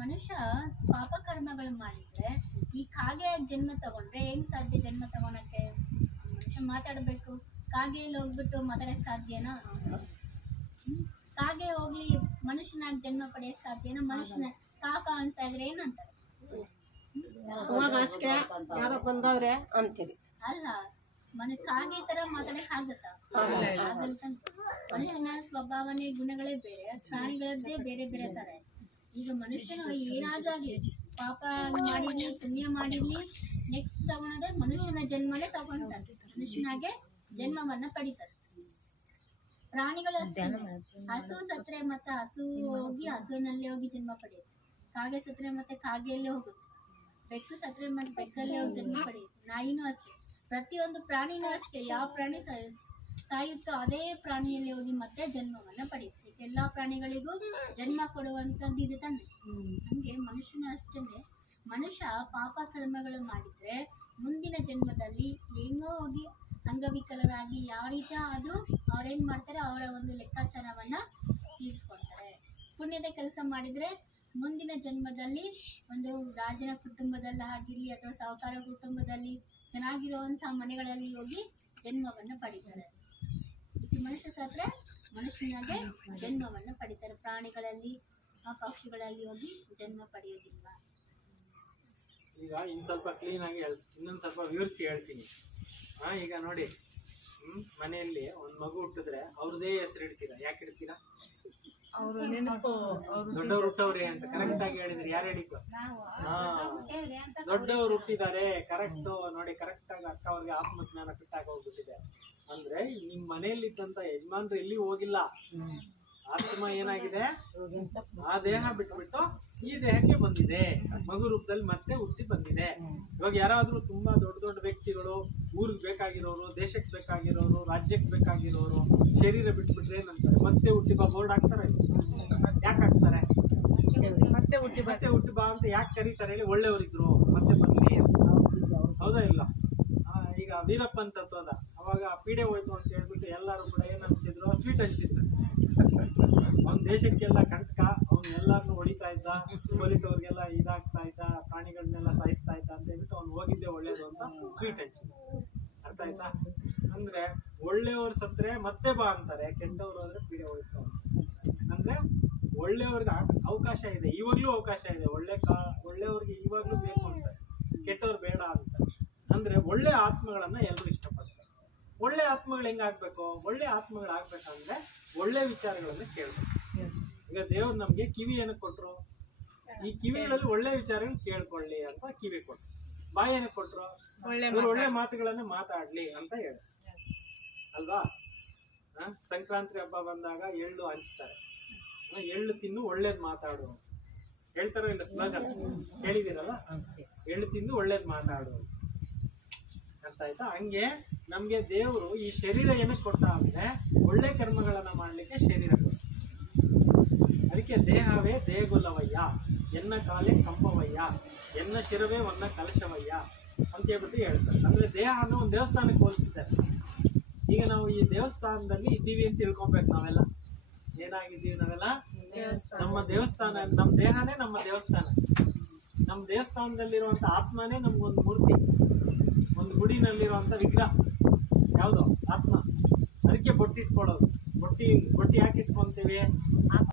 ಮನುಷ್ಯ ಪಾಪ ಕರ್ಮಗಳು ಮಾಡಿದ್ರೆ ಈ ಕಾಗೆ ಜನ್ಮ ತಗೊಂಡ್ರೆ ಹೆಂಗ್ ಸಾಧ್ಯ ಜನ್ಮ ತಗೊಳಕ್ಕೆ? ಮನುಷ್ಯ ಮಾತಾಡ್ಬೇಕು, ಕಾಗೆಯಲ್ಲಿ ಹೋಗ್ಬಿಟ್ಟು ಮಾತಾಡಕ್ ಸಾಧ್ಯನಾ? ಕಾಗೆ ಹೋಗ್ಲಿ ಮನುಷ್ಯನಾಗಿ ಜನ್ಮ ಪಡೆಯಕ್ ಸಾಧ್ಯನಾ? ಮನುಷ್ಯನ ಕಾಕ ಅಂತ ಇದ್ರೆ ಏನಂತಾರೆ? ಯಾರೋ ಬಂದವ್ರೆ ಅಂತೀವಿ. ಅಲ್ಲ, ಕಾಗೆ ತರ ಮಾತಾಡಕ್ ಆಗತ್ತಾ? ಮನುಷ್ಯನ ಸ್ವಭಾವನೆ ಗುಣಗಳೇ ಬೇರೆ, ಪ್ರಾಣಿಗಳದ್ದೇ ಬೇರೆ ಬೇರೆ ತರ. ಈಗ ಮನುಷ್ಯನು ಏನಾದ್ರೂ ಆಗ್ಲಿ, ಪಾಪ ಮಾಡಿರ್ಲಿ ಪುಣ್ಯ ಮಾಡಿರ್ಲಿ, ನೆಕ್ಸ್ಟ್ ತಗೊಳೋದೇ ಮನುಷ್ಯನ ಜನ್ಮನೇ ತಗೊಂತಾರೆ, ಮನುಷ್ಯನಾಗೆ ಜನ್ಮವನ್ನ ಪಡಿತಾರೆ. ಪ್ರಾಣಿಗಳು ಹಸು ಸತ್ರೆ ಮತ್ತೆ ಹಸು ಹೋಗಿ ಹಸುವಿನಲ್ಲಿ ಹೋಗಿ ಜನ್ಮ ಪಡೆಯುತ್ತೆ, ಕಾಗೆ ಸತ್ರೆ ಮತ್ತೆ ಕಾಗೆಯಲ್ಲೇ ಹೋಗುತ್ತೆ, ಬೆಕ್ಕು ಸತ್ರೆ ಮತ್ತೆ ಬೆಕ್ಕಲ್ಲೇ ಹೋಗಿ ಜನ್ಮ ಪಡೆಯುತ್ತೆ, ನಾಯಿನೂ ಅಷ್ಟೇ. ಪ್ರತಿಯೊಂದು ಪ್ರಾಣಿನೂ ಅಷ್ಟೇ, ಯಾವ ಪ್ರಾಣಿ ಸಾಯುತ್ತೋ ಅದೇ ಪ್ರಾಣಿಯಲ್ಲಿ ಹೋಗಿ ಮತ್ತೆ ಜನ್ಮವನ್ನ ಪಡೆಯುತ್ತೆ. ಎಲ್ಲಾ ಪ್ರಾಣಿಗಳಿಗೂ ಜನ್ಮ ಕೊಡುವಂತದ್ದು ಇದೆ ತಾನೆ. ಹಂಗೆ ಮನುಷ್ಯನ ಅಷ್ಟೇ, ಮನುಷ್ಯ ಪಾಪ ಕರ್ಮಗಳು ಮಾಡಿದ್ರೆ ಮುಂದಿನ ಜನ್ಮದಲ್ಲಿ ಏನೋ ಹೋಗಿ ಅಂಗವಿಕಲರಾಗಿ ಯಾವ ರೀತಿ ಆದ್ರೂ ಅವ್ರೇನ್ ಮಾಡ್ತಾರೆ, ಅವರ ಒಂದು ಲೆಕ್ಕಾಚಾರವನ್ನ ತೀರಿಸ್ಕೊಡ್ತಾರೆ. ಪುಣ್ಯದ ಕೆಲಸ ಮಾಡಿದ್ರೆ ಮುಂದಿನ ಜನ್ಮದಲ್ಲಿ ಒಂದು ರಾಜನ ಕುಟುಂಬದಲ್ಲಿ ಆಗಿರ್ಲಿ ಅಥವಾ ಸಾಹುಕಾರ ಕುಟುಂಬದಲ್ಲಿ ಚೆನ್ನಾಗಿರುವಂತಹ ಮನೆಗಳಲ್ಲಿ ಹೋಗಿ ಜನ್ಮವನ್ನು ಪಡಿತಾರೆ. ಮನುಷ್ಯ ಸತ್ರೆ ಮನುಷ್ಯನಾಗೆ ಜನ್ಮವನ್ನು ಪಡಿತಾರೆ, ಪ್ರಾಣಿಗಳಲ್ಲಿ ಪಕ್ಷಿಗಳಲ್ಲಿ ಹೋಗಿ ಜನ್ಮ ಪಡೆಯೋದಿಲ್ಲ. ಈಗ ಇನ್ನು ಸ್ವಲ್ಪ ಕ್ಲೀನ್ ಆಗಿ ಇನ್ನೊಂದು ಸ್ವಲ್ಪ ವಿವರಿಸಿ ಹೇಳ್ತೀನಿ. ಈಗ ನೋಡಿ, ಮನೆಯಲ್ಲಿ ಒಂದು ಮಗು ಹುಟ್ಟಿದ್ರೆ ಅವ್ರದೇ ಹೆಸರು ಇಡ್ತೀರಾ. ಯಾಕೆ ಇಡ್ತೀರಾ? ದೊಡ್ಡವ್ರು ಹುಟ್ಟವ್ರೆ ಅಂತ ಕರೆಕ್ಟ್ ಆಗಿ ಹೇಳಿದ್ರಿ. ಯಾರು ಹೇಳಿದ್ರು? ದೊಡ್ಡವ್ರು ಹುಟ್ಟಿದ್ದಾರೆ, ಕರೆಕ್ಟ್ ನೋಡಿ, ಕರೆಕ್ಟ್ ಆಗಿ ಅಕ್ಕ ಅವ್ರಿಗೆ ಆತ್ಮಜ್ಞಾನ ಫಿಟ್ಟಾಗಿ ಹೋಗ್ಬಿಟ್ಟಿದೆ. ಅಂದ್ರೆ ನಿಮ್ ಮನೆಯಲ್ಲಿದ್ದಂತ ಯಜಮಾನ್ರು ಎಲ್ಲಿ ಹೋಗಿಲ್ಲ, ಆತ್ಮ ಏನಾಗಿದೆ, ಆ ದೇಹ ಬಿಟ್ಬಿಟ್ಟು ಈ ದೇಹಕ್ಕೆ ಬಂದಿದೆ, ಮಗು ರೂಪದಲ್ಲಿ ಮತ್ತೆ ಹುಟ್ಟಿ ಬಂದಿದೆ. ಇವಾಗ ಯಾರಾದ್ರೂ ತುಂಬಾ ದೊಡ್ಡ ದೊಡ್ಡ ವ್ಯಕ್ತಿಗಳು, ಊರಿಗೆ ಬೇಕಾಗಿರೋರು, ದೇಶಕ್ಕೆ ಬೇಕಾಗಿರೋರು, ರಾಜ್ಯಕ್ಕೆ ಬೇಕಾಗಿರೋರು ಶರೀರ ಬಿಟ್ಬಿಟ್ರೆ ಏನಂತಾರೆ? ಮತ್ತೆ ಹುಟ್ಟಿ ಬಾ ಬೋರ್ಡ್ ಹಾಕ್ತಾರೆ. ಯಾಕೆ ಹಾಕ್ತಾರೆ? ಮತ್ತೆ ಹುಟ್ಟಿ ಬಾ ಅಂತ ಯಾಕೆ ಕರೀತಾರೆ ಹೇಳಿ? ಒಳ್ಳೆಯವರಿದ್ರು ಮತ್ತೆ ಬರ್ಲಿ, ಹೌದಾ ಇಲ್ಲ? ಈಗ ವೀರಪ್ಪನ್ ಸತ್ತೋದ, ಅವಾಗ ಪೀಡೆ ಹೋಯ್ತು ಅಂತ ಹೇಳ್ಬಿಟ್ಟು ಎಲ್ಲರೂ ಕೂಡ ಏನ್ ಹಂಚಿದ್ರು? ಸ್ವೀಟ್ ಹಂಚಿದ್ರು. ಅವ್ನ ದೇಶಕ್ಕೆಲ್ಲ ಕಂಟಕ, ಅವ್ನು ಎಲ್ಲಾರನ್ನು ಹೊಡಿತಾ ಇದ್ದ, ಪೊಲೀಸವ್ರಿಗೆಲ್ಲ ಇದಾಗ್ತಾ ಇದ್ದ, ಪ್ರಾಣಿಗಳನ್ನೆಲ್ಲ ಸಾಯಿಸ್ತಾ ಇದ್ದ ಅಂತ ಹೇಳ್ಬಿಟ್ಟು ಅವ್ನು ಹೋಗಿದ್ದೆ ಒಳ್ಳೇದು ಅಂತ ಸ್ವೀಟ್ ಹಂಚಿದ್ರು. ಅರ್ಥ ಆಯ್ತಾ? ಅಂದ್ರೆ ಒಳ್ಳೆಯವ್ರು ಸತ್ರೆ ಮತ್ತೆ ಬಾ ಅಂತಾರೆ, ಕೆಟ್ಟವ್ರು ಹೋದ್ರೆ ಪೀಡೆ ಹೋಯ್ತು. ಅಂದ್ರೆ ಒಳ್ಳೆಯವ್ರಿಗೆ ಅವಕಾಶ ಇದೆ, ಇವಾಗ್ಲೂ ಅವಕಾಶ ಇದೆ. ಒಳ್ಳೆಯವ್ರಿಗೆ ಇವಾಗ್ಲೂ ಬೇಕು ಅಂತಾರೆ, ಕೆಟ್ಟವ್ರು ಬೇಡ ಅಂತಾರೆ. ಅಂದ್ರೆ ಒಳ್ಳೆ ಆತ್ಮಗಳನ್ನ ಎಲ್ಲರೂ ಇಷ್ಟಪಡ್ತಾರೆ. ಒಳ್ಳೆ ಆತ್ಮಗಳು ಹೆಂಗಾಗ್ಬೇಕು? ಒಳ್ಳೆ ಆತ್ಮಗಳು ಆಗ್ಬೇಕಂದ್ರೆ ಒಳ್ಳೆ ವಿಚಾರಗಳನ್ನ ಕೇಳ್ಬೇಕು. ಈಗ ದೇವ್ರು ನಮ್ಗೆ ಕಿವಿ ಏನಕ್ಕೆ ಕೊಟ್ರು? ಈ ಕಿವಿಗಳಲ್ಲಿ ಒಳ್ಳೆ ವಿಚಾರಗಳನ್ನ ಕೇಳ್ಕೊಳ್ಳಿ ಅಂತ ಕಿವಿ ಕೊಟ್ರು. ಬಾಯಿ ಏನಕ್ಕೆ ಕೊಟ್ರು? ಒಳ್ಳೆ ಮಾತುಗಳನ್ನ ಮಾತಾಡ್ಲಿ ಅಂತ ಹೇಳಿ ಅಲ್ವಾ? ಸಂಕ್ರಾಂತಿ ಹಬ್ಬ ಬಂದಾಗ ಎಳ್ಳು ಹಂಚ್ತಾರೆ, ಎಳ್ಳು ತಿನ್ನು ಒಳ್ಳೇದ್ ಮಾತಾಡು ಹೇಳ್ತಾರೋ ಇಲ್ಲ? ಸ್ಲೋಗನ್ ಹೇಳಿದಿರಲ್ಲ, ಎಳ್ಳು ತಿಂದು ಒಳ್ಳೇದ್ ಮಾತಾಡು. ಅರ್ಥ ಆಯ್ತಾ? ಹಂಗೆ ನಮ್ಗೆ ದೇವರು ಈ ಶರೀರ ಏನಕ್ಕೆ ಕೊಟ್ಟ ಅಂದ್ರೆ ಒಳ್ಳೆ ಕರ್ಮಗಳನ್ನ ಮಾಡ್ಲಿಕ್ಕೆ ಶರೀರ ಕೊಟ್ಟ. ಅದಕ್ಕೆ ದೇಹವೇ ದೇಗುಲವಯ್ಯ, ಎನ್ನ ಕಾಲೇ ಕಂಬವಯ್ಯ, ಎನ್ನ ಶಿರವೇ ಒನ್ನ ಕಲಶವಯ್ಯ ಅಂತ ಹೇಳ್ಬಿಟ್ಟು ಹೇಳ್ತಾರೆ. ಅಂದ್ರೆ ದೇಹ ಅನ್ನೋ ಒಂದು ದೇವಸ್ಥಾನಕ್ಕೆ ಹೋಲಿಸಿದ್ದಾರೆ. ಈಗ ನಾವು ಈ ದೇವಸ್ಥಾನದಲ್ಲಿ ಇದ್ದೀವಿ ಅಂತ ತಿಳ್ಕೊಬೇಕು. ನಾವೆಲ್ಲ ಏನಾಗಿದ್ದೀವಿ? ನಾವೆಲ್ಲ ನಮ್ಮ ದೇವಸ್ಥಾನ, ನಮ್ಮ ದೇಹನೇ ನಮ್ಮ ದೇವಸ್ಥಾನ. ನಮ್ಮ ದೇವಸ್ಥಾನದಲ್ಲಿರುವಂತ ಆತ್ಮನೇ ನಮ್ಗೊಂದು ಮೂರ್ತಿ, ಒಂದು ಗುಡಿನಲ್ಲಿರುವಂತ ವಿಗ್ರಹ ಯಾವುದು? ಆತ್ಮ. ಅದಕ್ಕೆ ಬೊಟ್ಟಿ ಇಟ್ಕೊಳ್ಳೋದು. ಬೊಟ್ಟಿ ಯಾಕೆ ಇಟ್ಕೊಂತೀವಿ?